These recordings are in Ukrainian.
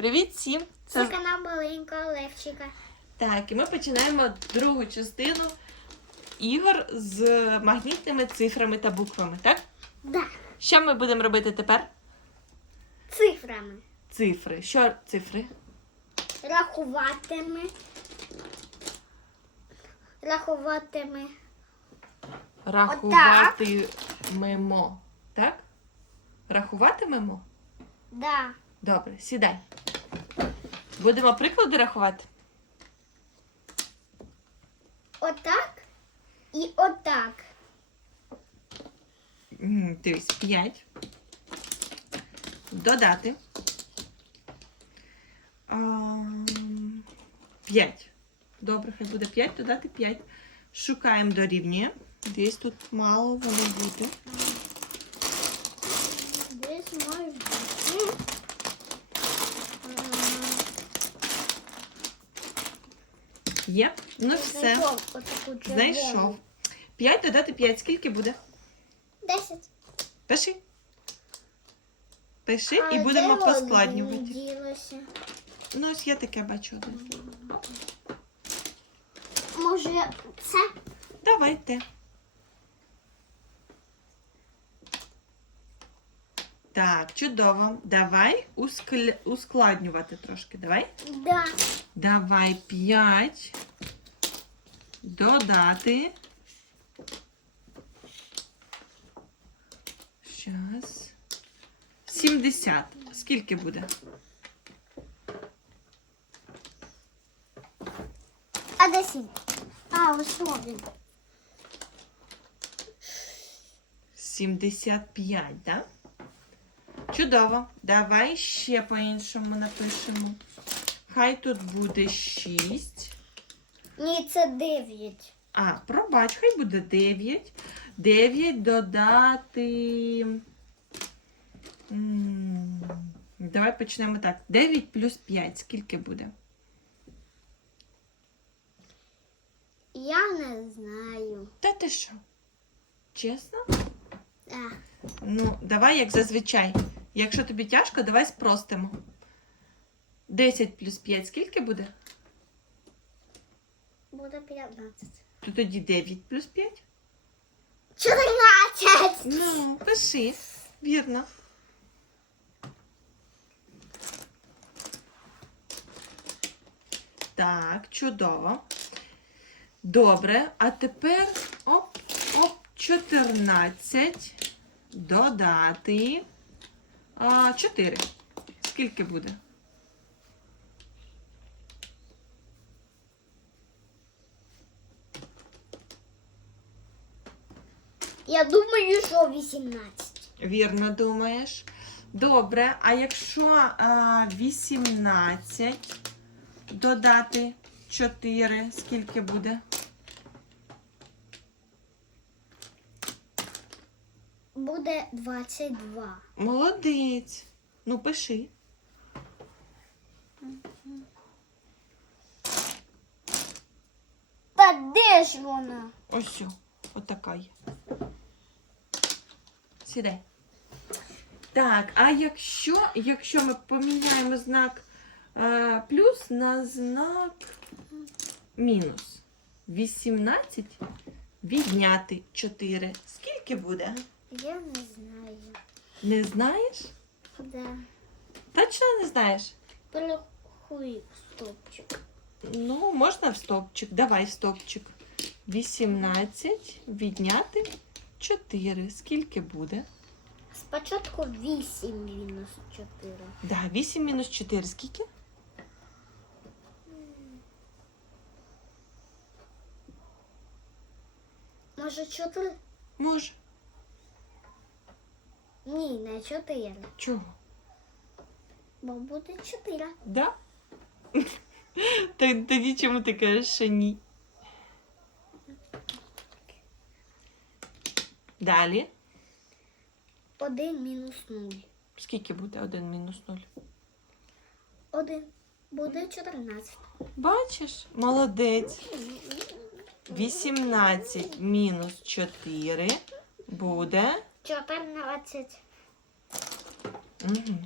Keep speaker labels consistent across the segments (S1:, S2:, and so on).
S1: Привіт всім!
S2: Це канал маленького Левчика.
S1: Так, і ми починаємо другу частину ігор з магнітними цифрами та буквами, так?
S2: Да.
S1: Що ми будемо робити тепер?
S2: Цифрами.
S1: Цифри. Що цифри?
S2: Рахуватиме. Рахуватиме.
S1: Рахуватимемо. Так? Рахуватимемо?
S2: Да.
S1: Добре, сідай. Будемо приклади рахувати?
S2: Отак і отак.
S1: М, Дивись, 5. Додати. 5. Добре, хай буде 5, додати 5. Шукаємо дорівнює. Десь тут мало воно бути.
S2: Десь може бути.
S1: Є? Ну все.
S2: Знайшов
S1: П'ять 5 додати 5. Скільки буде?
S2: Десять.
S1: Пиши. Пиши і будемо поскладнювати. Ну, ось я таке бачу.
S2: Може, це?
S1: Давайте. Так, чудово. Давай ускл... ускладнювати трошки. Давай.
S2: Да.
S1: Давай 5. Додати. Щас. 70. Скільки буде?
S2: А де сім? А, він.
S1: 75, так? Чудово. Давай ще по-іншому напишемо. Хай тут буде 6.
S2: Ні, це дев'ять.
S1: А, пробач, хай буде 9. 9 додати. Давай почнемо так. 9 плюс 5. Скільки буде?
S2: Я не знаю.
S1: Та ти що? Чесно?
S2: А,
S1: Ну, давай, як зазвичай. Якщо тобі тяжко, давай спростимо. 10 плюс 5 скільки буде?
S2: буде 15.
S1: То тоді 9 плюс 5.
S2: 14!
S1: Ну, пиши. Вірно. Так, чудово. Добре. А тепер оп, оп, 14 додати а, 4. Скільки буде?
S2: Я думаю, що 18.
S1: Вірно думаєш. Добре, а якщо а, 18 додати 4, скільки буде?
S2: Буде 22.
S1: Молодець. Ну, пиши.
S2: Та де ж вона?
S1: Ось, отака є. Сідай. Так, а якщо, якщо ми поміняємо знак е, плюс на знак мінус. 18 відняти 4. Скільки буде?
S2: Я не знаю.
S1: Не знаєш?
S2: Да.
S1: Точно не знаєш?
S2: Порахуй стопчик.
S1: Ну, можна в стопчик. Давай в стопчик. 18 відняти 4. Скільки буде?
S2: Спочатку 8 мінус 4.
S1: Да, 8 мінус 4. Скільки?
S2: Може 4?
S1: Може.
S2: Ні, не 4.
S1: Чого?
S2: Бо буде 4.
S1: Да? Та- Тоді чому ти кажеш, що ні? Далі.
S2: 1 мінус 0.
S1: Скільки буде 1 мінус 0?
S2: 1. Буде 14.
S1: Бачиш? Молодець. 18 мінус 4 буде.
S2: 14.
S1: Угу.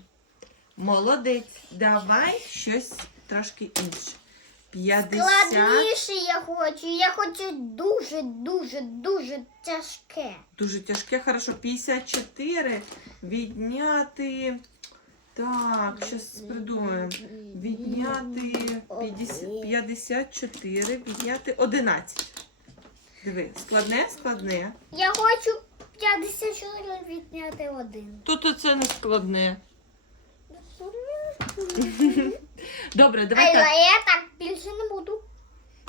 S1: Молодець. Давай щось трошки інше. 50.
S2: Складніше я хочу. Я хочу дуже, дуже, дуже тяжке.
S1: Дуже тяжке, хорошо. 54 відняти. Так, зараз придумаємо. Відняти 50, 54, відняти 11. Диви, складне, складне.
S2: Я хочу 54 відняти один.
S1: Тут оце не складне. Добре, давай
S2: Але
S1: так.
S2: я так більше не буду.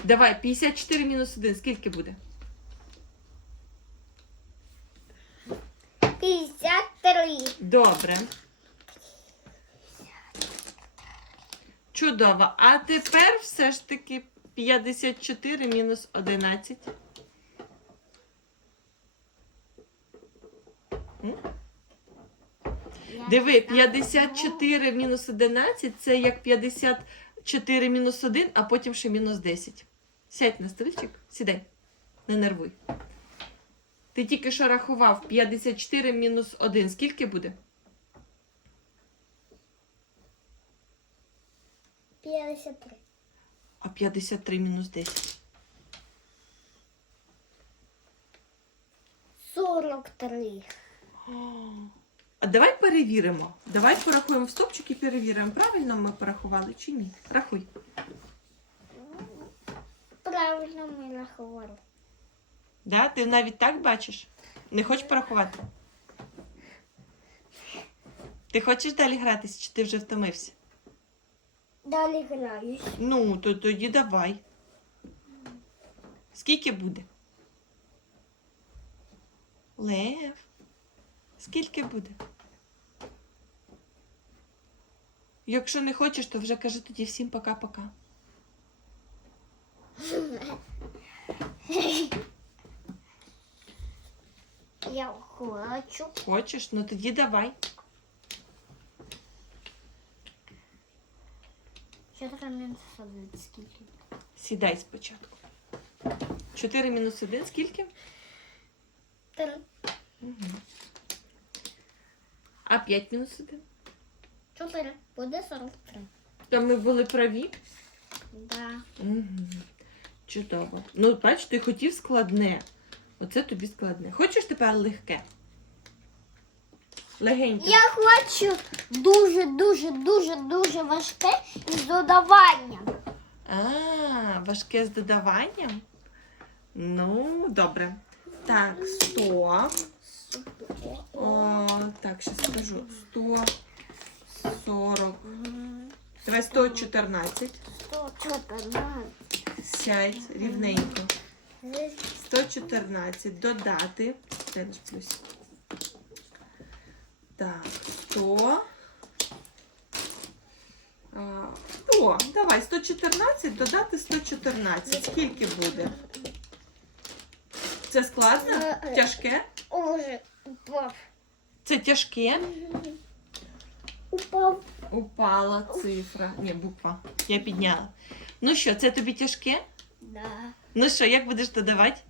S1: Давай, 54 мінус 1, скільки буде?
S2: 53.
S1: Добре. Чудово. А тепер все ж таки 54 мінус 11. Диви, 54 мінус 11 це як 54 мінус 1, а потім ще мінус 10. Сядь на стільчик, сідай, не нервуй. Ти тільки що рахував 54 мінус 1. Скільки буде?
S2: 53.
S1: А 53 мінус 10.
S2: 43.
S1: А давай перевіримо. Давай порахуємо в стопчик і перевіримо, правильно ми порахували чи ні. Рахуй.
S2: Правильно ми рахували.
S1: Да? Ти навіть так бачиш? Не хочеш порахувати? Ти хочеш далі гратися, чи ти вже втомився?
S2: Далі граюсь.
S1: Ну, то тоді давай. Скільки буде? Лев. Скільки буде? Якщо не хочеш, то вже кажи тоді всім пока-пока.
S2: Я хочу.
S1: Хочеш? Ну тоді давай.
S2: 4 мінус 1 скільки?
S1: Сідай спочатку. 4 мінус 1 скільки?
S2: 3.
S1: А 5 мінус 1?
S2: 4. Буде 43.
S1: То ми були праві?
S2: Да.
S1: Угу. Чудово. Ну, бач, ти хотів складне. Оце тобі складне. Хочеш тепер легке? Легеньке.
S2: Я хочу дуже, дуже, дуже, дуже важке із додаванням.
S1: А, важке з додаванням? Ну, добре. Так, 100. Так, ще скажу. 140. Давай 114.
S2: 114.
S1: Сядь рівненько. 114 додати. Де наш плюс? Так, 100. А, О, давай 114 додати 114. Скільки буде? Це складно? Тяжке?
S2: Уже упав.
S1: Це тяжке?
S2: Упав.
S1: Упала цифра. Ні, буква. Я підняла. Ну що, це тобі тяжке?
S2: Да.
S1: Ну що, як будеш додавати?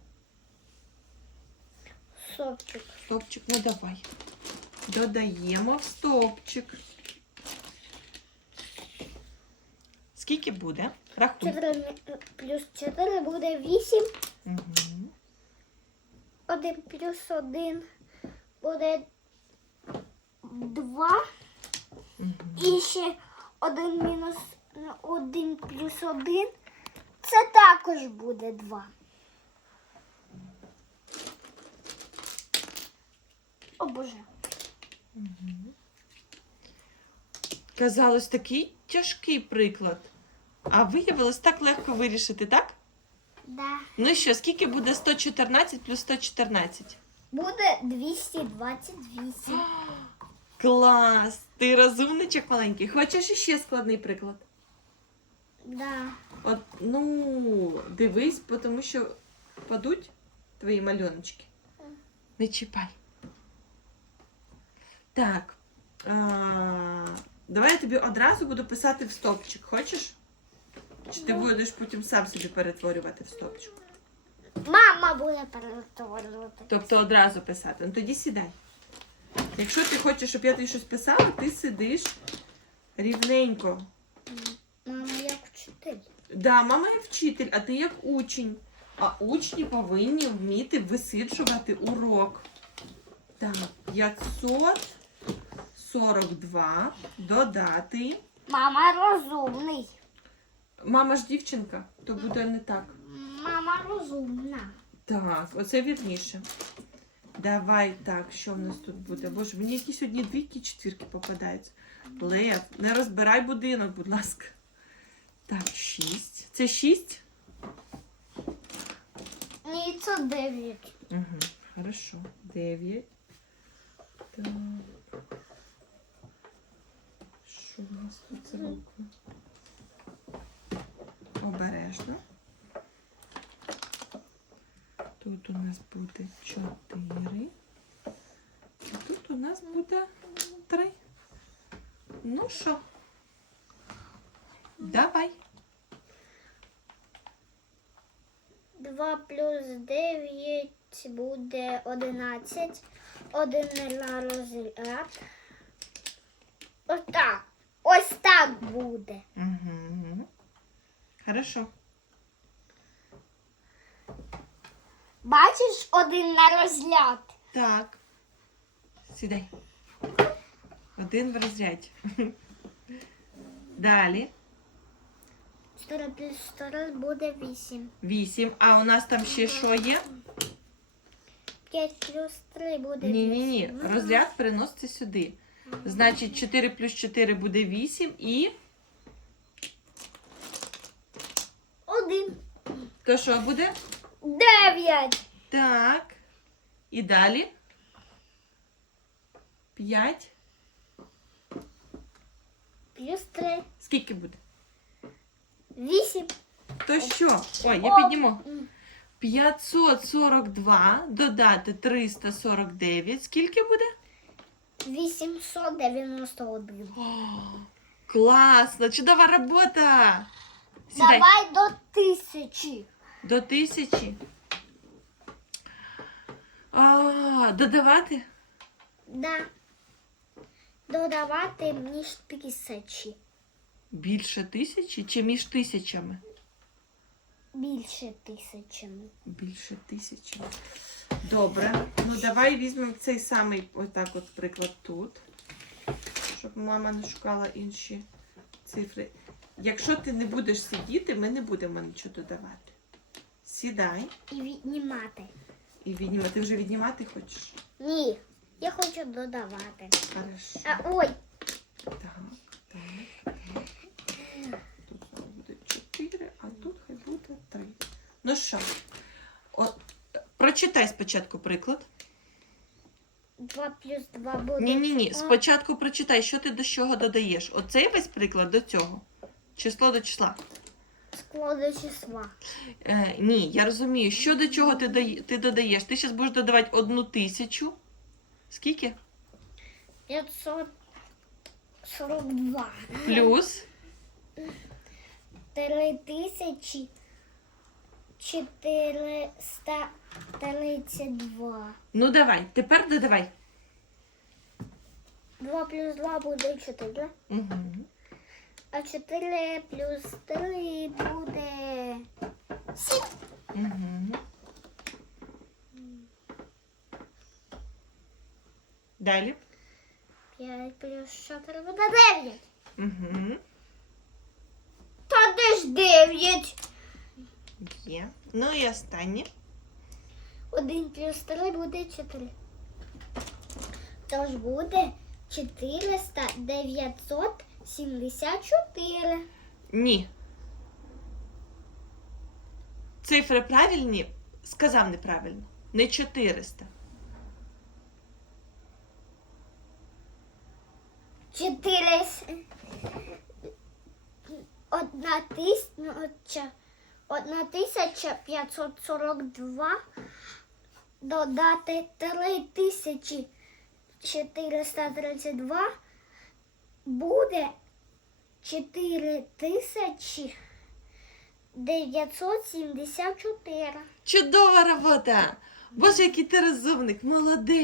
S2: Сопчик.
S1: Стопчик, ну давай. Додаємо в стопчик. Скільки буде? Рахуй.
S2: 4 плюс 4 буде 8.
S1: Угу.
S2: 1 плюс 1 буде 2.
S1: Угу.
S2: І ще 1 мінус 1 плюс 1. Це також буде 2. О боже.
S1: Казалось, такий тяжкий приклад. А виявилось так легко вирішити, так?
S2: Да.
S1: Ну що, скільки буде 114 плюс 114?
S2: Буде 228.
S1: Клас! Ти розумничок маленький. Хочеш іще складний приклад?
S2: Да.
S1: От, ну, дивись, тому що падуть твої малюночки. Не чіпай. Так. А, давай я тобі одразу буду писати в стопчик. Хочеш? Чи ти будеш потім сам собі перетворювати в стопчик?
S2: Мама буде перетворювати.
S1: Тобто одразу писати. Ну тоді сідай. Якщо ти хочеш, щоб я тобі щось писала, ти сидиш Рівненько.
S2: Мама, як вчитель.
S1: Да, мама як вчитель, а ти як учень. А учні повинні вміти висиджувати урок. Так, 542 додати.
S2: Мама розумний.
S1: Мама ж дівчинка, то буде не так.
S2: Мама розумна.
S1: Так, оце вірніше. Давай так, що в нас тут буде? Боже, мені якісь одні двійки четвірки попадаються. Лев, не розбирай будинок, будь ласка. Так, 6. Це 6?
S2: Ні, це дев'ять.
S1: Угу, хорошо. 9. Так. Що у нас тут за буква? Обережно. Тут у нас буде 4. А тут у нас буде 3. Ну що? Давай.
S2: Два плюс дев'ять буде одинадцять. Один на розряд. Ось так. Ось так буде.
S1: Угу. Хорошо.
S2: Бачиш один на розряд.
S1: Так. Сідай. Один в розряді. Далі.
S2: 4 плюс 4 буде 8.
S1: Вісім. А у нас там ще що є?
S2: 5 плюс 3 буде
S1: Ні, ні, ні.
S2: 8.
S1: Розряд переноситься сюди. Значить, 4 плюс 4 буде 8 і.
S2: Один.
S1: То що буде?
S2: 9.
S1: Так. І далі. 5.
S2: Плюс 3.
S1: Скільки буде?
S2: 8.
S1: То що? Ой, я підніму. 542 додати 349. Скільки буде?
S2: 891.
S1: Класно, чудова робота. Сідай.
S2: Давай до тисячі.
S1: До тисячі. А, додавати?
S2: Да. Додавати між тисячі.
S1: Більше тисячі чи між тисячами?
S2: Більше тисячами.
S1: Більше тисячі. Добре. Ну давай візьмемо цей самий отак от приклад тут. Щоб мама не шукала інші цифри. Якщо ти не будеш сидіти, ми не будемо нічого додавати. Сідай
S2: І віднімати.
S1: І віднімати. Ти вже віднімати хочеш?
S2: Ні. Я хочу додавати.
S1: Хорошо.
S2: А ой,
S1: Так, так, так. Тут зараз буде 4, а тут хай буде 3. Ну що, от, прочитай спочатку приклад.
S2: 2 плюс 2 буде.
S1: Ні, ні, ні. Спочатку прочитай, що ти до чого додаєш. Оцей весь приклад до цього. Число до числа.
S2: До числа.
S1: Е, ні, я розумію, що до чого ти, дає- ти додаєш. Ти зараз будеш додавати одну тисячу. Скільки?
S2: 542.
S1: Плюс.
S2: 3000 432.
S1: Ну давай, тепер додавай.
S2: 2 плюс 2 буде 4.
S1: Угу.
S2: А 4 плюс 3 буде 7.
S1: Угу. Далі.
S2: 5 плюс 4 буде 9.
S1: Угу.
S2: Та де ж 9?
S1: Є. Ну і останнє.
S2: 1 плюс 3 буде 4. Тож буде 400 974.
S1: Ні. Цифри правильні, сказав неправильно. Не 400.
S2: 400. Одна тисяча, одна тисяча 542 додати 3432 буде 4974.
S1: Чудова робота! Боже, який ти розумник, молодець!